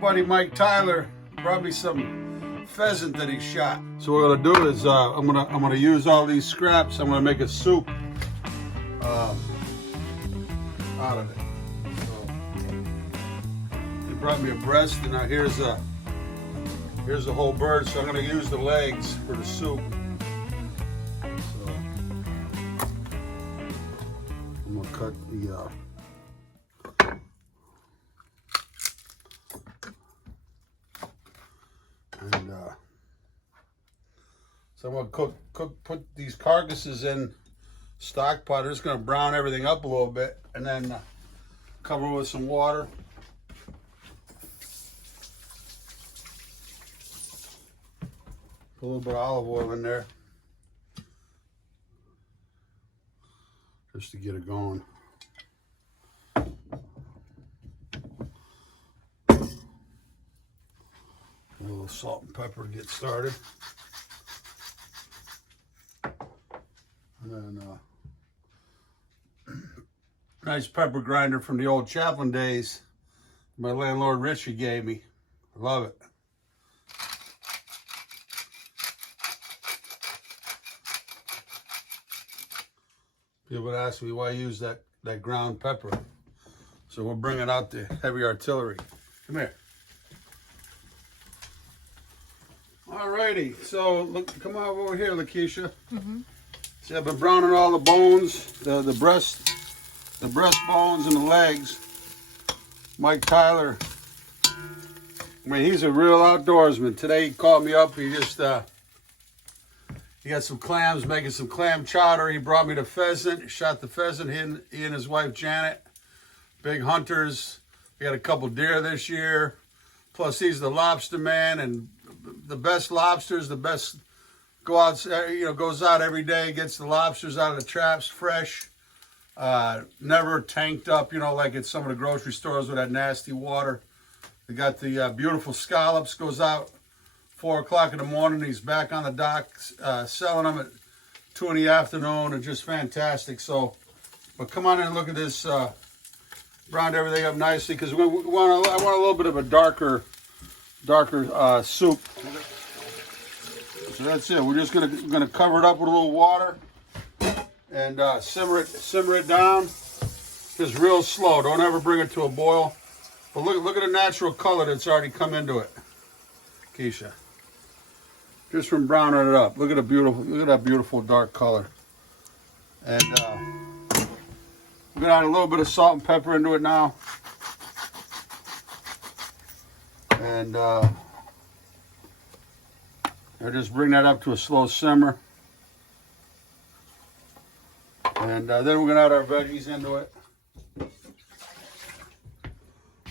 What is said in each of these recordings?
buddy Mike Theiler brought me some pheasant that he shot. So what I'm gonna do is I'm gonna use all these scraps. I'm gonna make a soup out of it. So he brought me a breast, and now here's the whole bird. So I'm gonna use the legs for the soup. So I'm gonna cut the. So I'm gonna put these carcasses in stock pot. I'm just gonna brown everything up a little bit, and then cover it with some water. Put a little bit of olive oil in there, just to get it going. A little salt and pepper to get started. And then nice pepper grinder from the old Chaplain days my landlord Richie gave me. I love it. People ask me why I use that ground pepper. So we're bringing out the heavy artillery. Come here. Alrighty, so look, come on over here, Lakeisha. See, I've been browning all the bones, the breast bones and the legs. Mike Theiler, I mean, he's a real outdoorsman. Today he called me up. He just he got some clams, making some clam chowder. He brought me the pheasant. He shot the pheasant. He and his wife Janet, big hunters. We got a couple deer this year. Plus, he's the lobster man, and the best lobsters, the best. Goes out every day, gets the lobsters out of the traps fresh, never tanked up, like at some of the grocery stores with that nasty water. They got the beautiful scallops, goes out 4 o'clock in the morning. He's back on the dock selling them at 2 in the afternoon, and just fantastic. So, but come on in and look at this, browned everything up nicely, because I want a little bit of a darker soup. So that's it. We're just gonna cover it up with a little water and simmer it down, just real slow. Don't ever bring it to a boil. But look at the natural color that's already come into it, Keisha. Just from browning it up. Look at that beautiful dark color. And we're gonna add a little bit of salt and pepper into it now. And I'll just bring that up to a slow simmer. And then we're going to add our veggies into it.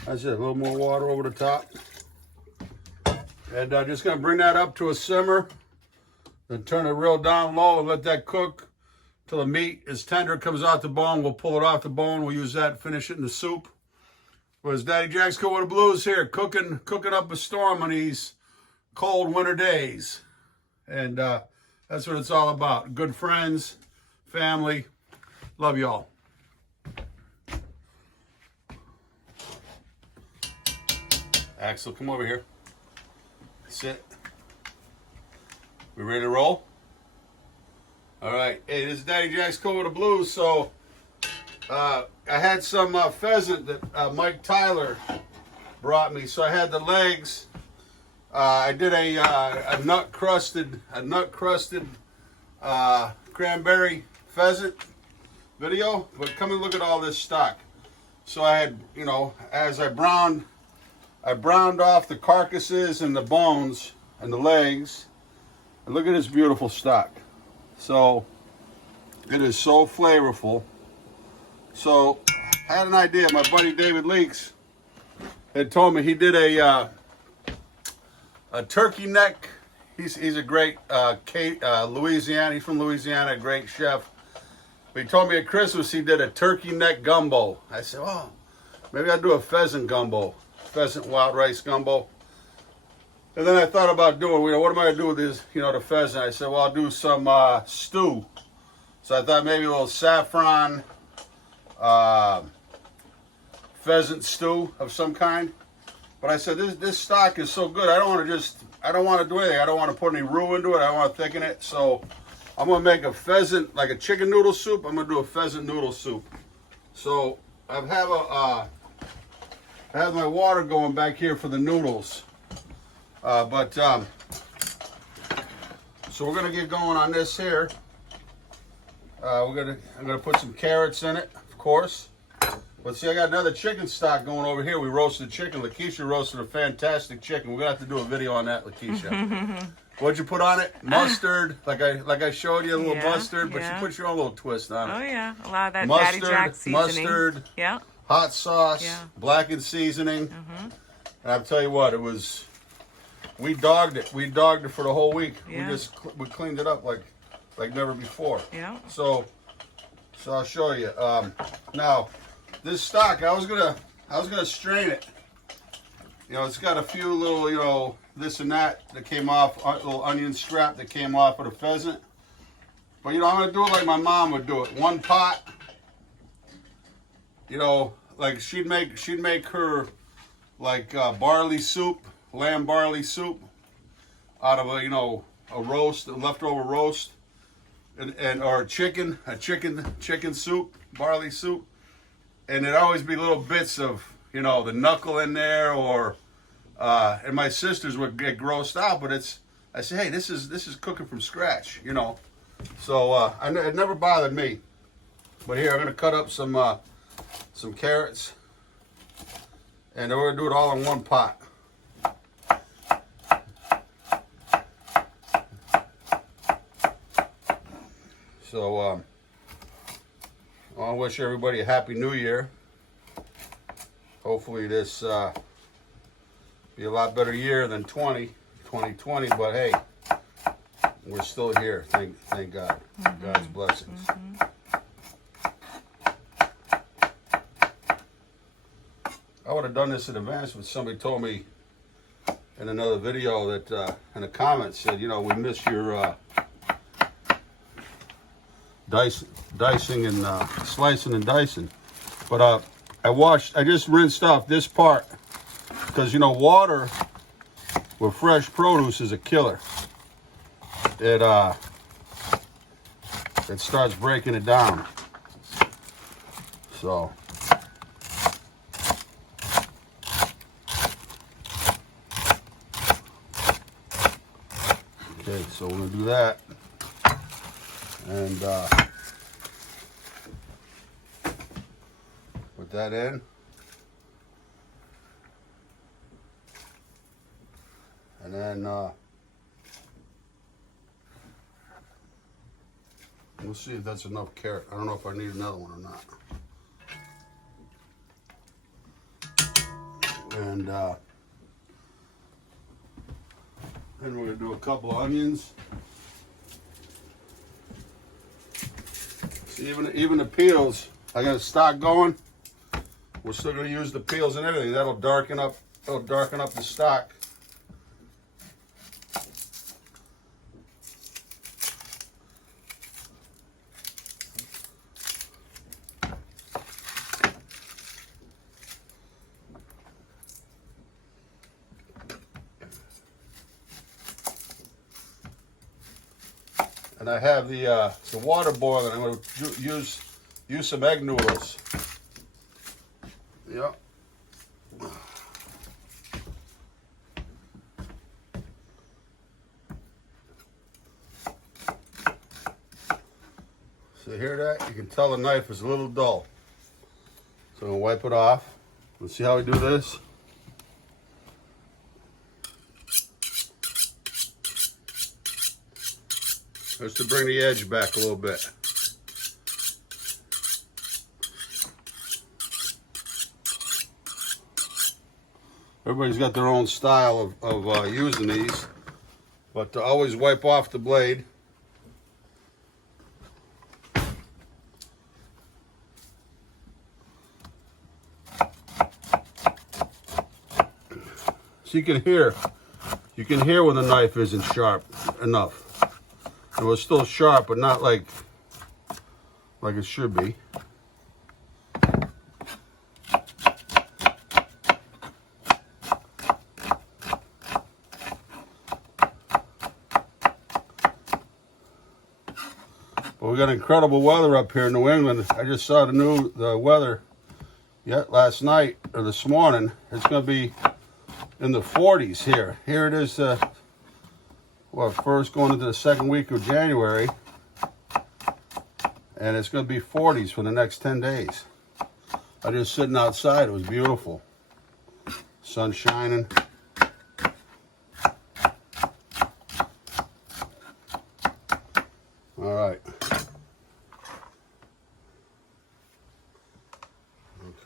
That's it, a little more water over the top. And I'm just going to bring that up to a simmer. Then turn it real down low and let that cook till the meat is tender. It comes out the bone. We'll pull it off the bone. We'll use that, finish it in the soup. Whereas Daddy Jack's Cool with the Blues here, cooking up a storm on these cold winter days. And that's what it's all about. Good friends, family. Love y'all. Axel, come over here. Sit. We ready to roll? All right. Hey, this is Daddy Jack's Cool with the Blues. So I had some pheasant that Mike Theiler brought me. So I had the legs. I did a nut crusted cranberry pheasant video, but come and look at all this stock. So I had, as I browned off the carcasses and the bones and the legs, and look at this beautiful stock. So it is so flavorful. So I had an idea. My buddy David Leaks had told me he did a turkey neck. He's a great Louisiana. He's from Louisiana, a great chef. But he told me at Christmas he did a turkey neck gumbo. I said, oh, maybe I'll do a pheasant gumbo, pheasant wild rice gumbo. And then I thought about doing, what am I gonna do with this, the pheasant? I said, well, I'll do some stew. So I thought maybe a little saffron pheasant stew of some kind. But I said this stock is so good. I don't want to do anything. I don't want to put any roux into it. I don't want to thicken it. So I'm gonna make a pheasant, like a chicken noodle soup. I'm gonna do a pheasant noodle soup. So I have my water going back here for the noodles. So we're gonna get going on this here. I'm gonna put some carrots in it, of course. But see, I got another chicken stock going over here. We roasted chicken. Lakeisha roasted a fantastic chicken. We're gonna have to do a video on that, Lakeisha. What'd you put on it? Mustard, like I showed you, a little mustard, but you put your own little twist on it. Oh yeah, a lot of that Mustard, Daddy Jack seasoning. mustard, Yeah. hot sauce, blackened seasoning. And I'll tell you what, it was. We dogged it. We dogged it for the whole week. Yeah. We cleaned it up like never before. Yeah. So I'll show you. Now, this stock, I was gonna strain it. You know, it's got a few little, you know, this and that came off, a little onion scrap that came off of the pheasant. But you know, I'm gonna do it like my mom would do it. One pot. You know, like she'd make her like barley soup, lamb barley soup, out of a roast, a leftover roast, and or chicken soup, barley soup. And there'd always be little bits of, you know, the knuckle in there, or and my sisters would get grossed out. But I say, hey, this is cooking from scratch, you know. So it never bothered me. But here I'm gonna cut up some carrots, and then we're gonna do it all in one pot. So I want to wish everybody a happy new year. Hopefully this be a lot better year than 2020, but hey, we're still here. Thank God. God's blessings. I would have done this in advance, but somebody told me in another video that in the comments said, you know, we miss your dicing and slicing and dicing. But I just rinsed off this part, because you know, water with fresh produce is a killer. It starts breaking it down. So okay, so we're gonna do that. And put that in. And then we'll see if that's enough carrot. I don't know if I need another one or not. And then we're gonna do a couple of onions. See, even the peels, I got a stock going. We're still gonna use the peels and everything. That'll darken up the stock. And I have the water boiling. I'm going to use some egg noodles. Yep. So you hear that? You can tell the knife is a little dull. So I'm going to wipe it off. Let's see how we do this. Just to bring the edge back a little bit. Everybody's got their own style of using these, but to always wipe off the blade. So you can hear when the knife isn't sharp enough. It was still sharp, but not like it should be. Well, we got incredible weather up here in New England. I just saw the weather last night or this morning. It's going to be in the 40s here. Here it is, first going into the second week of January. And it's going to be 40s for the next 10 days. I was just sitting outside. It was beautiful. Sun shining. All right.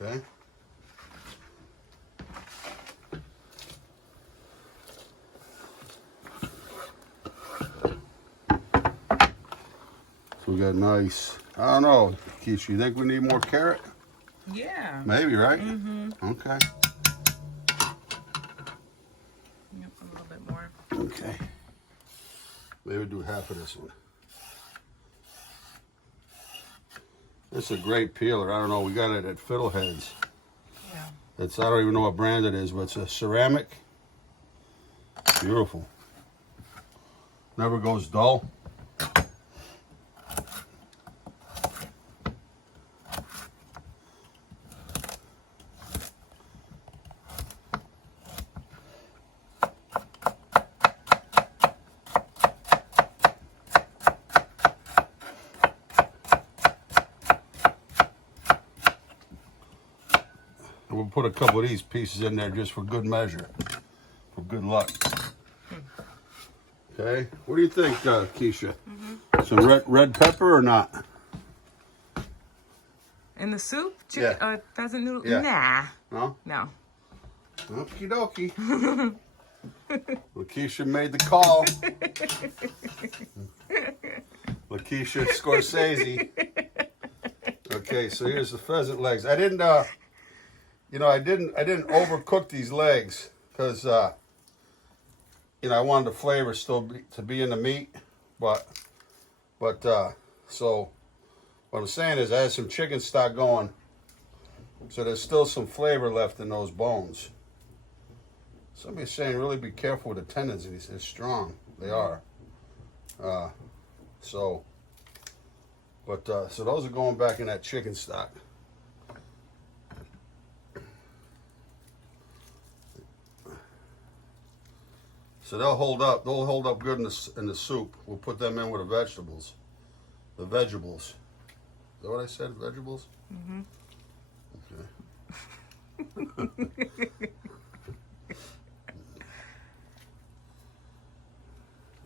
Okay. So we got nice. I don't know, Keisha, you think we need more carrot? Yeah. Maybe, right? Mm-hmm. Okay. Yep, a little bit more. Okay. Maybe do half of this one. This is a great peeler. I don't know. We got it at Fiddleheads. Yeah. I don't even know what brand it is, but it's a ceramic. Beautiful. Never goes dull. We'll put a couple of these pieces in there just for good measure, for good luck. Okay, what do you think, Keisha? Mm-hmm. Some red pepper or not? In the soup? Yeah. Pheasant noodle? Yeah. Nah. No? No. Okie dokie. Lakeisha made the call. Lakeisha Scorsese. Okay, so here's the pheasant legs. I didn't overcook these legs because, I wanted the flavor still to be in the meat, so what I'm saying is I had some chicken stock going, so there's still some flavor left in those bones. Somebody's saying really be careful with the tendons. They're strong. They are. So those are going back in that chicken stock. So they'll hold up. They'll hold up good in the soup. We'll put them in with the vegetables. The vegetables. Is that what I said? Vegetables? Mm-hmm. Okay.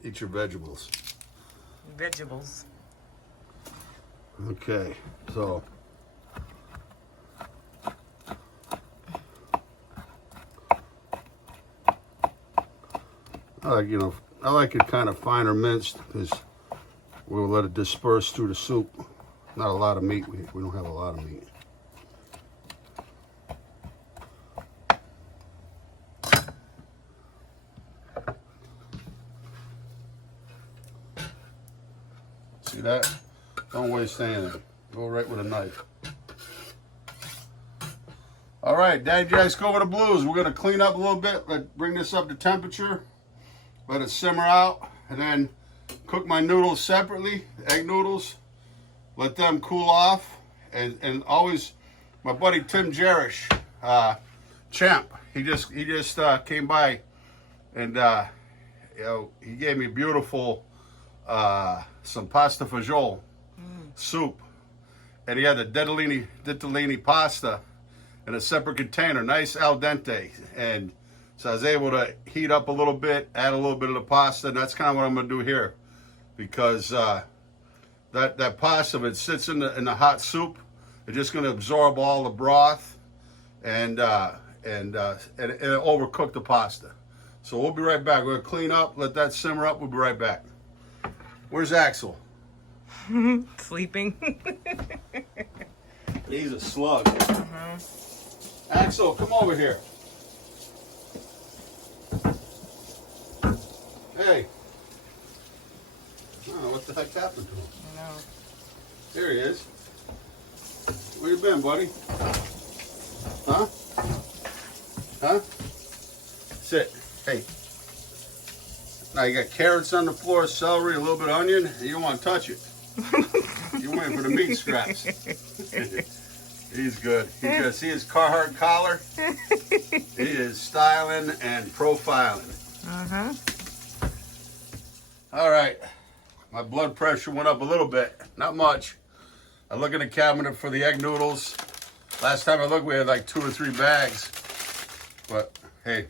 Eat your vegetables. Vegetables. Okay. So. I like it kind of finer minced because we'll let it disperse through the soup. Not a lot of meat. We don't have a lot of meat. See that? Don't waste anything. Go right with a knife. All right, Daddy Jack's go over the blues. We're going to clean up a little bit. Bring this up to temperature. Let it simmer out, and then cook my noodles separately, egg noodles. Let them cool off, and always, my buddy Tim Jerish, Champ, he just came by, and he gave me beautiful some pasta fagioli soup, and he had the ditalini pasta in a separate container, nice al dente, and so I was able to heat up a little bit, add a little bit of the pasta, and that's kind of what I'm going to do here, because that pasta, if it sits in the hot soup, it's just going to absorb all the broth, and it'll overcook the pasta. So we'll be right back. We're going to clean up, let that simmer up. We'll be right back. Where's Axel? Sleeping. He's a slug. Axel, come over here. Hey. Oh, what the heck happened to him? I know. There he is. Where you been, buddy? Huh? Huh? Sit. Hey. Now you got carrots on the floor, celery, a little bit of onion, and you don't want to touch it. You went for the meat scraps. He's good. He's good. See his Carhartt collar? He is styling and profiling. Uh-huh. All right. My blood pressure went up a little bit. Not much. I look in the cabinet for the egg noodles. Last time I looked, we had like 2 or 3 bags. But, hey,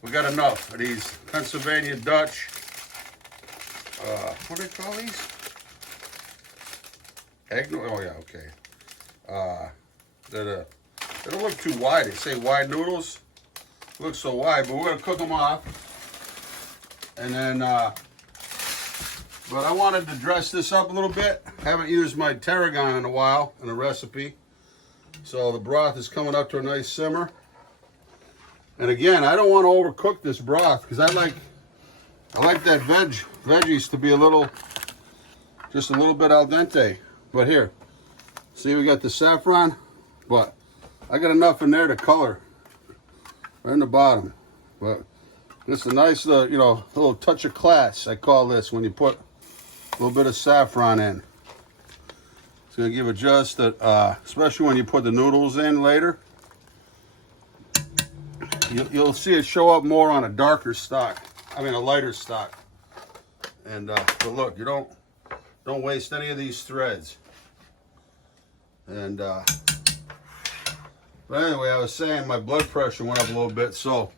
we got enough of these Pennsylvania Dutch. What do they call these? Egg noodles? Oh, yeah, okay. They don't look too wide. They say wide noodles. Look so wide, but we're going to cook them off. And then, but I wanted to dress this up a little bit. Haven't used my tarragon in a while in a recipe. So the broth is coming up to a nice simmer. And again, I don't want to overcook this broth because I like that veggies to be just a little bit al dente. But here, see, we got the saffron, but I got enough in there to color right in the bottom. But it's a nice, little touch of class. I call this when you put a little bit of saffron in. It's gonna give it just especially when you put the noodles in later. You'll see it show up more on a darker stock. I mean a lighter stock. And but look, you don't waste any of these threads. And but anyway, I was saying my blood pressure went up a little bit, so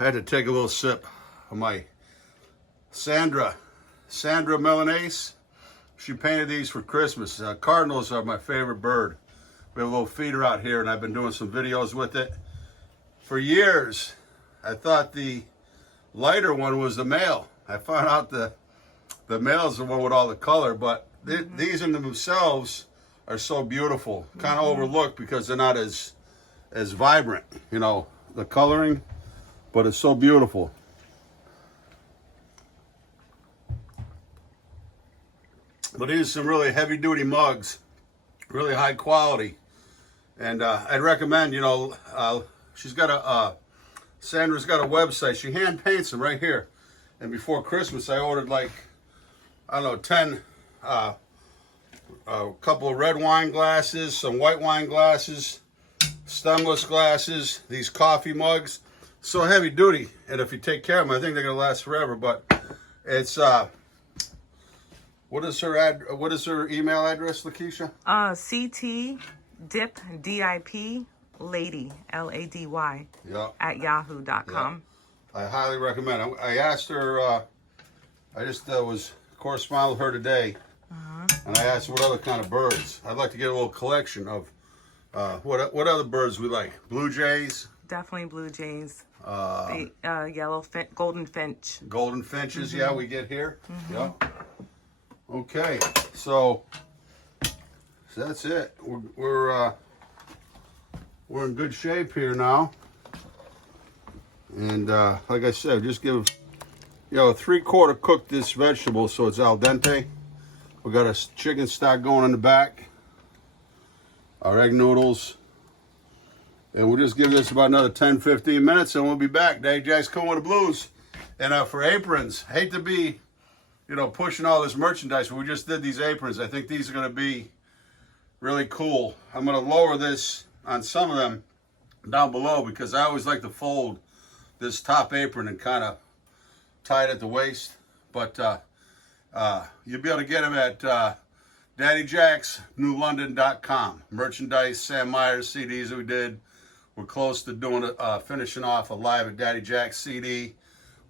I had to take a little sip of my Sandra Milanese. She painted these for Christmas. Cardinals are my favorite bird. We have a little feeder out here, and I've been doing some videos with it. For years, I thought the lighter one was the male. I found out the male is the one with all the color, but these in themselves are so beautiful. Kind of overlooked because they're not as vibrant, the coloring, but it's so beautiful. But these are some really heavy-duty mugs, really high quality, and I'd recommend. She's got Sandra's got a website. She hand paints them right here. And before Christmas, I ordered 10, a couple of red wine glasses, some white wine glasses, stemless glasses, these coffee mugs. So heavy-duty, and if you take care of them, I think they're gonna last forever. But it's What is her email address, Lakeisha? CT dip DIP lady LADY at yahoo.com. Yeah. I highly recommend. I asked her. I just was corresponding with her today, and I asked her what other kind of birds. I'd like to get a little collection of what other birds we like. Blue jays. Definitely blue jays. Golden finch. Golden finches. Yeah, we get here. Yeah. Okay, so that's it. We're in good shape here now, and like I said, just give a 3/4 cook this vegetable so it's al dente. We got a chicken stock going in the back, our egg noodles, and we'll just give this about another 10-15 minutes, and we'll be back. Daddy Jack's coming with the blues, and for aprons, hate to be pushing all this merchandise, but we just did these aprons. I think these are going to be really cool. I'm going to lower this on some of them down below because I always like to fold this top apron and kind of tie it at the waist. But you'll be able to get them at daddyjacksnewlondon.com. Merchandise, Sam Myers CDs that we did. We're close to doing finishing off a live at Daddy Jack's CD.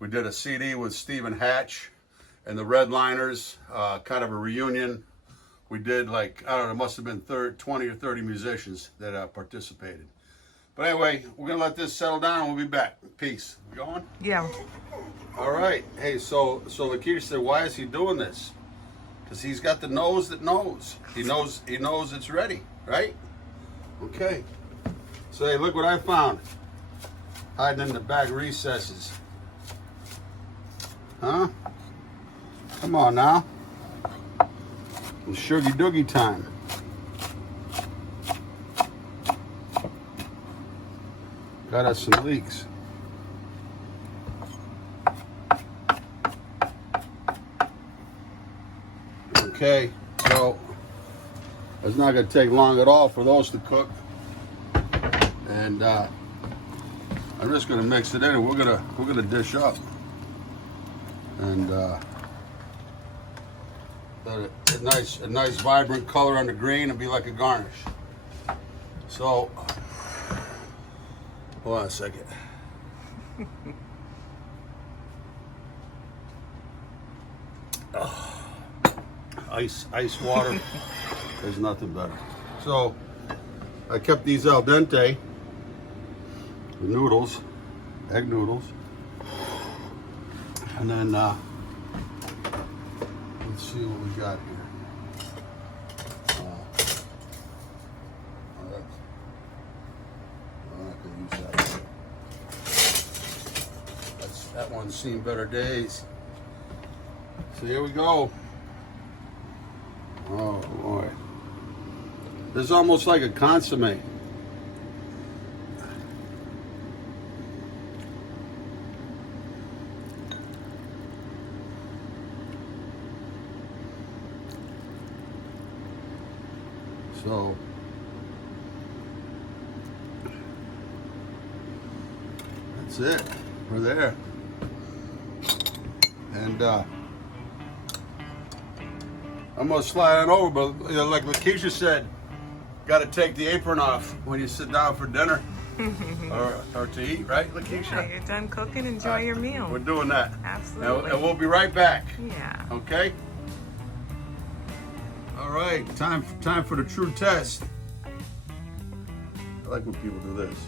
We did a CD with Stephen Hatch and the Redliners, kind of a reunion. We did it must have been 20 or 30 musicians that participated. But anyway, we're gonna let this settle down and we'll be back. Peace. We going? Yeah. All right. Hey, so Lakeisha said, why is he doing this? Because he's got the nose that knows. He knows it's ready, right? Okay. So hey, look what I found. Hiding in the back recesses. Huh? Come on now. It's Shuggy Doogie time. Got us some leeks. Okay, so it's not going to take long at all for those to cook. And I'm just going to mix it in, and we're gonna dish up. And a nice vibrant color on the green and be like a garnish. So, hold on a second. Oh, ice water. There's nothing better. So, I kept these al dente, the noodles, egg noodles, and then let's see what we got here. I'm not gonna use that. That one's seen better days. So here we go. Oh boy. This is almost like a consommé. So that's it. We're there. And I'm gonna slide on over, but you know, like Lakeisha said, got to take the apron off when you sit down for dinner or to eat, right, Lakeisha? Yeah, you're done cooking. Enjoy your meal. We're doing that. Absolutely. And we'll be right back. Yeah. Okay. All right. Time for the true test. I like when people do this.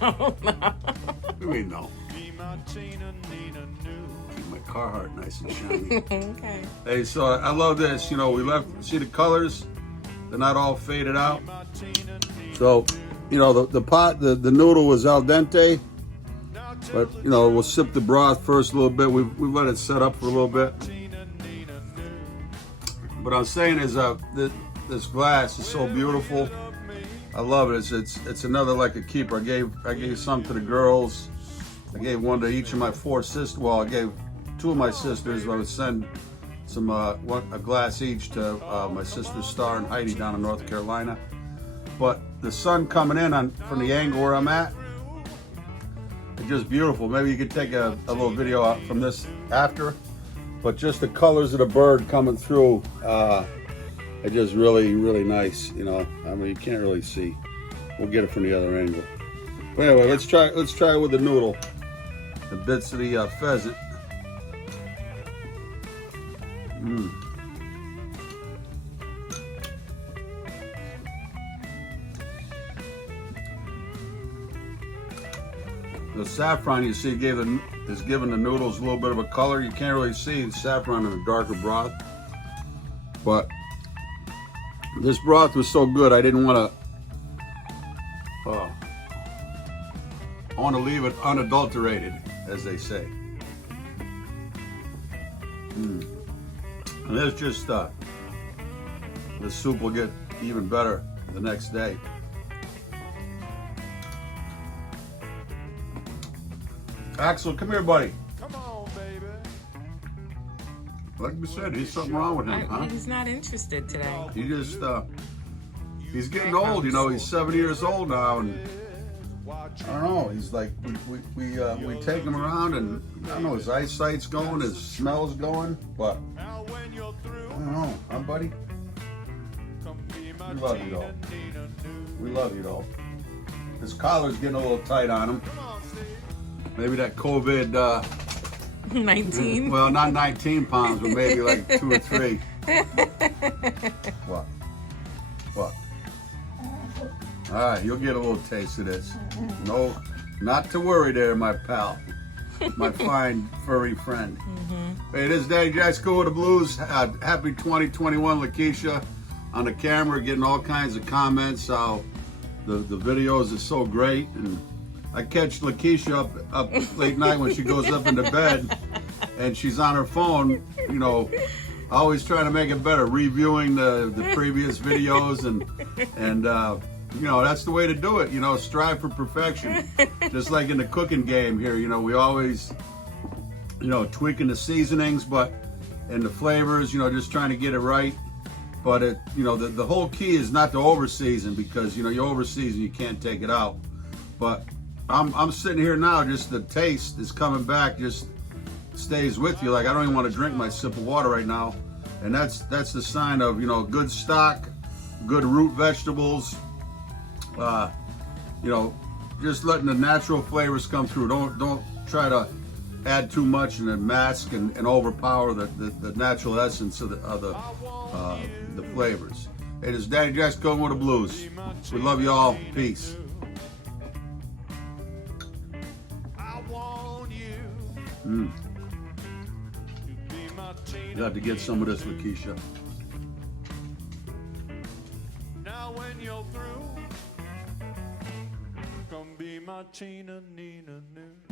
No. What do you mean no? Keep my Carhartt nice and shiny. Okay. Hey, so I love this. You know, we see the colors. They're not all faded out. So, you know, the noodle was al dente. But, you know, we'll sip the broth first a little bit. We've let it set up for a little bit. But I'm saying is this glass is so beautiful. I love it. It's another like a keeper. I gave some to the girls. I gave one to each of my 4 sisters. Well, I gave 2 of my sisters. I would send some a glass each to my sister Star and Heidi down in North Carolina. But the sun coming in from the angle where I'm at, it's just beautiful. Maybe you could take a little video out from this after. But just the colors of the bird coming through, it's just really, really nice. You know, I mean, you can't really see. We'll get it from the other angle. But anyway, let's try it with the noodle. The bits of the pheasant. The saffron, you see, is giving the noodles a little bit of a color. You can't really see the saffron in a darker broth. But this broth was so good, I didn't want to. I want to leave it unadulterated, as they say. And there's just the soup will get even better the next day. Axel, come here, buddy. Come on, baby. Like we said, there's something wrong with him, huh? He's not interested today. He just, he's getting old, you know. He's 7 years old now, and I don't know. He's like, we take him around, and I don't know, his eyesight's going, his smell's going, but I don't know, huh, buddy? We love you, though. We love you, though. His collar's getting a little tight on him. Maybe that COVID, 19? Well, not 19 pounds, but maybe like 2 or 3. What? What? All right, you'll get a little taste of this. No, not to worry there, my pal. My fine, furry friend. Hey, this is Daddy Jack School with the Blues. Happy 2021, Lakeisha. On the camera, getting all kinds of comments. How the videos are so great. And I catch Lakeisha up late night when she goes up into bed and she's on her phone, you know, always trying to make it better, reviewing the previous videos and you know, that's the way to do it, you know, strive for perfection. Just like in the cooking game here, you know, we always you know, tweaking the seasonings, but and the flavors, you know, just trying to get it right. But it, you know, the whole key is not to over season, because you know, you over season, you can't take it out. But I'm sitting here now, just the taste is coming back, just stays with you. Like I don't even want to drink my sip of water right now, and that's the sign of, you know, good stock, good root vegetables. You know, just letting the natural flavors come through. Don't try to add too much and then mask and overpower the natural essence of the flavors. Hey, this is Daddy Jack's going with the blues. We love you all. Peace. You have to get some of this, Lakeisha. Now when you're through, come be my Tina, Nina, Nina.